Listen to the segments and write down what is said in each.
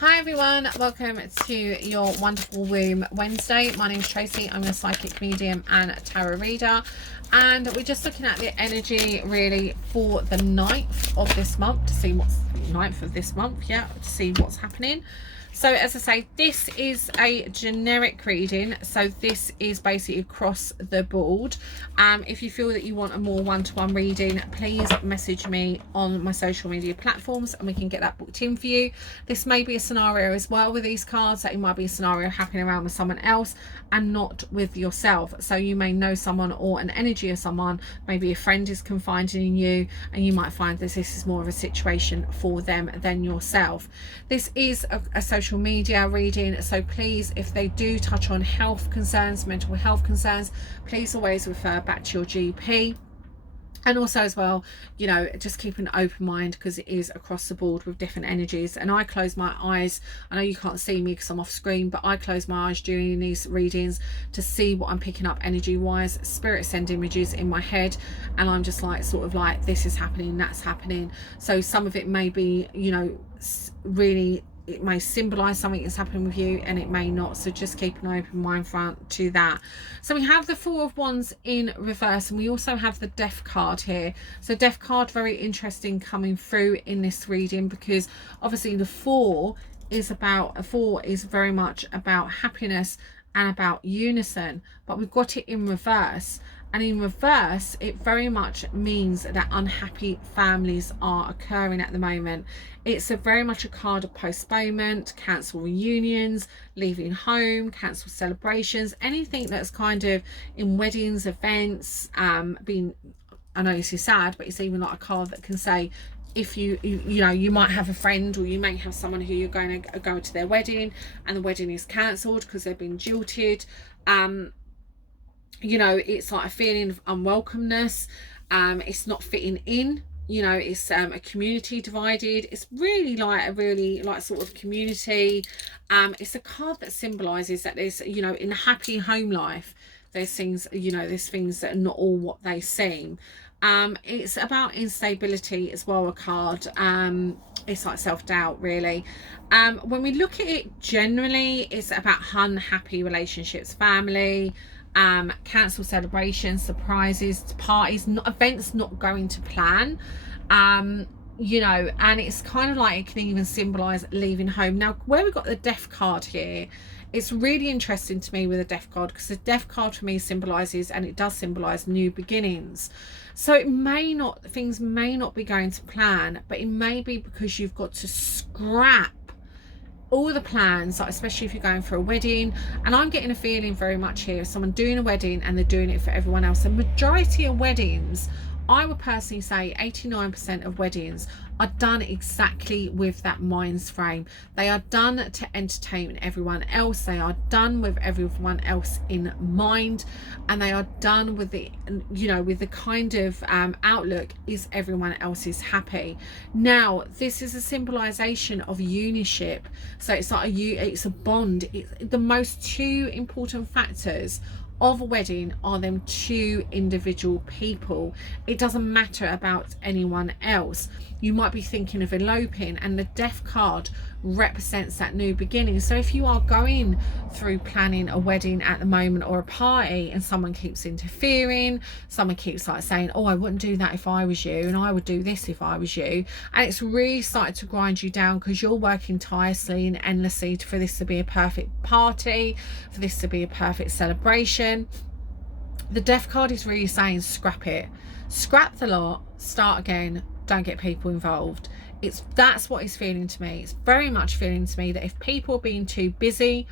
Hi everyone, welcome to your Wonderful Womb Wednesday. My name is Tracy. I'm a psychic medium and tarot reader, and we're just looking at the energy really for the 9th of this month to see what's 9th of this month, to see what's happening. So as I say, this is a generic reading, so this is basically across the board. If you feel that you want a more one-to-one reading, please message me on my social media platforms and we can get that booked in for you. This may be a scenario as well with these cards, that it might be a scenario happening around with someone else and not with yourself. So you may know someone or an energy of someone, maybe a friend is confiding in you, and you might find that this is more of a situation for them than yourself. This is a social media reading, so please, if they do touch on health concerns, mental health concerns, please always refer back to your GP. And also as well, you know, just keep an open mind, because it is across the board with different energies. And I close my eyes, I know you can't see me because I'm off screen, but I close my eyes during these readings to see what I'm picking up energy wise. Spirit send images in my head and I'm just like, sort of like, this is happening, that's happening. So some of it may be, you know, really, it may symbolize something that's happening with you and it may not, so just keep an open mind front to that. So we have the Four of Wands in reverse, and we also have the Death card here. So Death card, very interesting coming through in this reading, because obviously the four is very much about happiness and about unison, but we've got it in reverse. And in reverse, it very much means that unhappy families are occurring at the moment. It's very much a card of postponement, cancel reunions, leaving home, cancel celebrations, anything that's kind of in weddings, events, being, I know this is sad, but it's even like a card that can say, if you know, you might have a friend or you may have someone who you're going to go to their wedding and the wedding is cancelled because they've been jilted. You know, it's like a feeling of unwelcomeness. It's not fitting in, you know, it's a community divided. It's really like a really like sort of community. It's a card that symbolizes that there's, you know, in a happy home life, there's things, you know, there's things that are not all what they seem. It's about instability as well, a card. It's like self-doubt really. When we look at it generally, it's about unhappy relationships, family, cancel celebrations, surprises, parties, events not going to plan, you know, and it's kind of like, it can even symbolize leaving home. Now where we got the Death card here, it's really interesting to me with the Death card, because the Death card for me symbolizes, and it does symbolize, new beginnings. So it may not, things may not be going to plan, but it may be because you've got to scrap all the plans, like especially if you're going for a wedding. And I'm getting a feeling very much here, someone doing a wedding and they're doing it for everyone else. The majority of weddings, I would personally say 89% of weddings are done exactly with that mind frame. They are done to entertain everyone else. They are done with everyone else in mind, and they are done with the, you know, with the kind of outlook, is everyone else is happy. Now this is a symbolization of uniship, so it's like it's a bond. It's the most two important factors of a wedding are them two individual people. It doesn't matter about anyone else. You might be thinking of eloping, and the Death card represents that new beginning. So if you are going through planning a wedding at the moment or a party, and someone keeps interfering, someone keeps like saying, oh, I wouldn't do that if I was you, and I would do this if I was you, and it's really started to grind you down because you're working tirelessly and endlessly for this to be a perfect party, for this to be a perfect celebration, the Death card is really saying scrap it, scrap the lot, start again, don't get people involved. That's what it's feeling to me. It's very much feeling to me that if people are being too busy,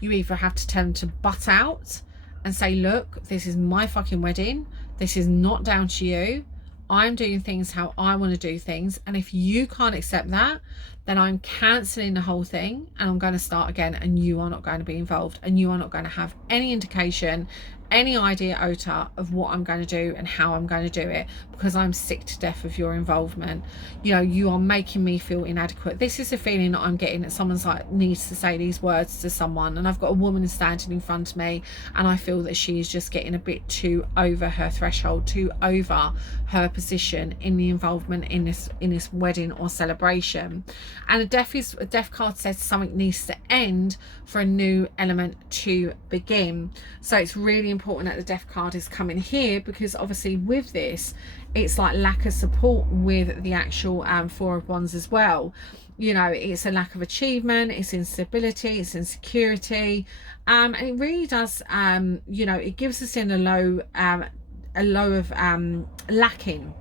you either have to tell them to butt out and say, look, this is my fucking wedding, this is not down to you, I'm doing things how I want to do things, and if you can't accept that, then I'm cancelling the whole thing and I'm going to start again, and you are not going to be involved, and you are not going to have any indication, any idea, Ota, of what I'm going to do and how I'm going to do it, because I'm sick to death of your involvement. You know, you are making me feel inadequate. This is a feeling that I'm getting, that someone's like needs to say these words to someone, and I've got a woman standing in front of me, and I feel that she is just getting a bit too over her threshold, too over her position in the involvement in this wedding or celebration. And a death card says something needs to end for a new element to begin. So it's really important that the death card is coming here, because obviously with this, it's like lack of support with the actual Four of Wands as well. You know, it's a lack of achievement, it's instability, it's insecurity, and it really does, you know, it gives us in a low of lacking.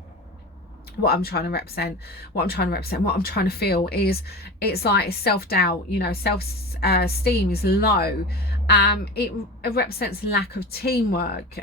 What I'm trying to feel is, it's like self-doubt, you know, self-esteem is low. It represents lack of teamwork,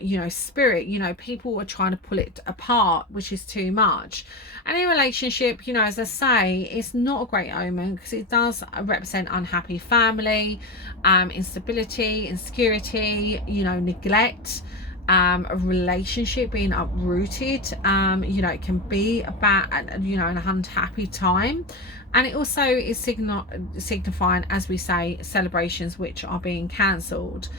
you know, spirit, you know, people are trying to pull it apart, which is too much. And in relationship, you know, as I say, it's not a great omen, because it does represent unhappy family, instability, insecurity, you know, neglect, a relationship being uprooted. You know, it can be about, you know, an unhappy time, and it also is signifying, as we say, celebrations which are being cancelled.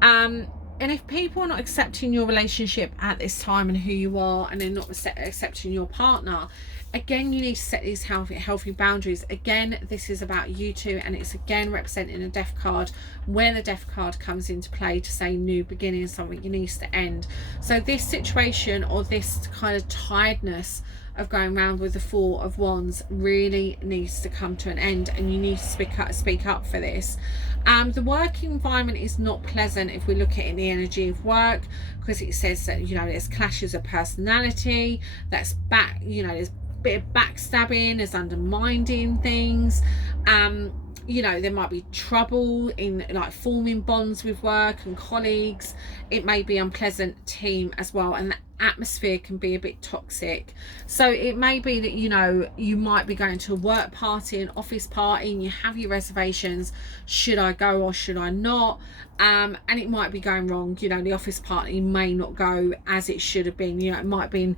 And if people are not accepting your relationship at this time and who you are, and they're not accepting your partner, again, you need to set these healthy boundaries. Again, this is about you two, and it's again representing a death card, where the death card comes into play to say new beginning, something needs to end. So this situation, or this kind of tiredness of going around with the Four of Wands, really needs to come to an end, and you need to speak up for this. The working environment is not pleasant if we look at it in the energy of work, because it says that, you know, there's clashes of personality, that's you know, there's bit of backstabbing, there's undermining things. You know, there might be trouble in like forming bonds with work and colleagues. It may be unpleasant team as well, and the atmosphere can be a bit toxic. So it may be that, you know, you might be going to a work party, an office party, and you have your reservations, should I go or should I not? And it might be going wrong. You know, the office party may not go as it should have been. You know, it might have been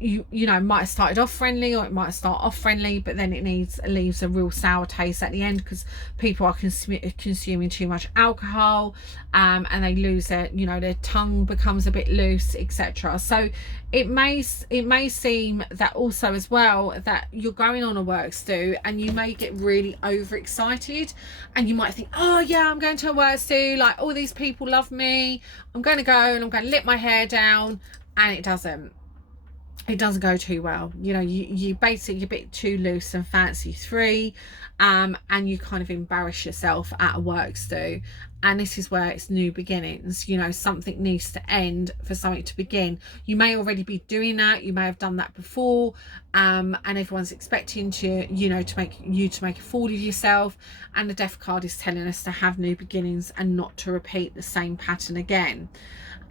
you know, might have started off friendly, or it might start off friendly, but then it leaves a real sour taste at the end, because people are consuming too much alcohol, and they lose their, you know, their tongue becomes a bit loose, etc. So it may seem that also as well, that you're going on a work stew, and you may get really overexcited, and you might think, oh yeah, I'm going to a work stew, like all these people love me, I'm going to go and I'm going to let my hair down, and it doesn't go too well. You know, you basically a bit too loose and fancy free, and you kind of embarrass yourself at a work stew. And this is where it's new beginnings. You know, something needs to end for something to begin. You may already be doing that, you may have done that before, and everyone's expecting to, you know, to make a fool of yourself, and the death card is telling us to have new beginnings and not to repeat the same pattern again.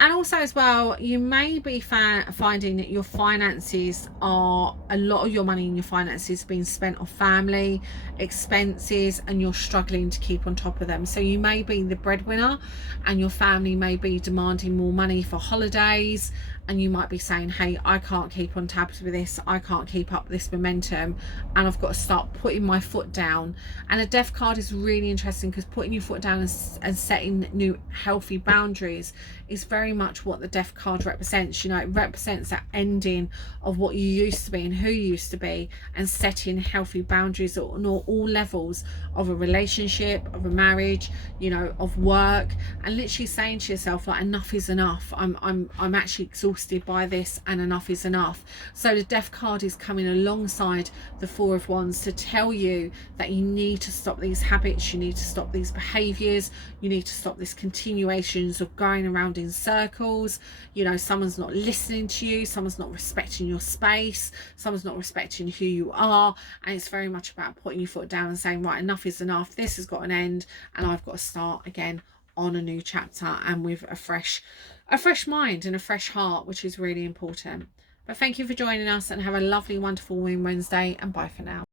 And also as well, you may be finding that your finances are, a lot of your money in your finances being spent on family expenses, and you're struggling to keep on top of them. So you may be the breadwinner, and your family may be demanding more money for holidays, and you might be saying, hey, I can't keep on tabs with this, I can't keep up this momentum, and I've got to start putting my foot down. And a death card is really interesting, because putting your foot down and setting new healthy boundaries is very much what the death card represents. You know, it represents that ending of what you used to be and who you used to be, and setting healthy boundaries on all levels of a relationship, of a marriage, you know, of work, and literally saying to yourself, like, enough is enough, I'm actually exhausted by this, and enough is enough. So the death card is coming alongside the Four of Wands to tell you that you need to stop these habits, you need to stop these behaviors, you need to stop this continuations of going around in circles. You know, someone's not listening to you, someone's not respecting your space, someone's not respecting who you are, and it's very much about putting your foot down and saying, right, enough is enough, this has got an end, and I've got to start again on a new chapter, and with a fresh mind and a fresh heart, which is really important. But thank you for joining us, and have a lovely, wonderful Wednesday, and bye for now.